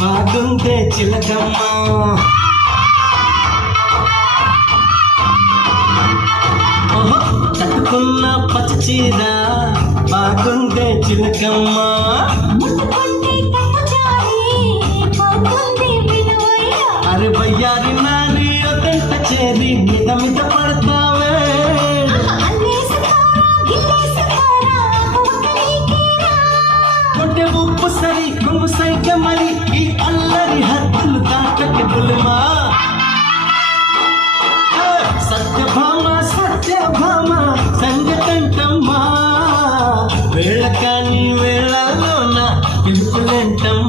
బాగుందే చిలకమ్మ కట్టుకున్న పచ్చ చీర బాగుందే చిలకమ్మ అరే బయ్యారి నారి ఒకంట చేరి మీద మీద పడతావే కొంటే ఉప్పు సరి కొంగు సైక మరి ఈ అల్లరి హద్దులు దాటకి దులుమా సత్యభామ సత్యభామ సంగతంటమ్మా వేళ కాని వేళలోన ఎందుకులేంటమ్మా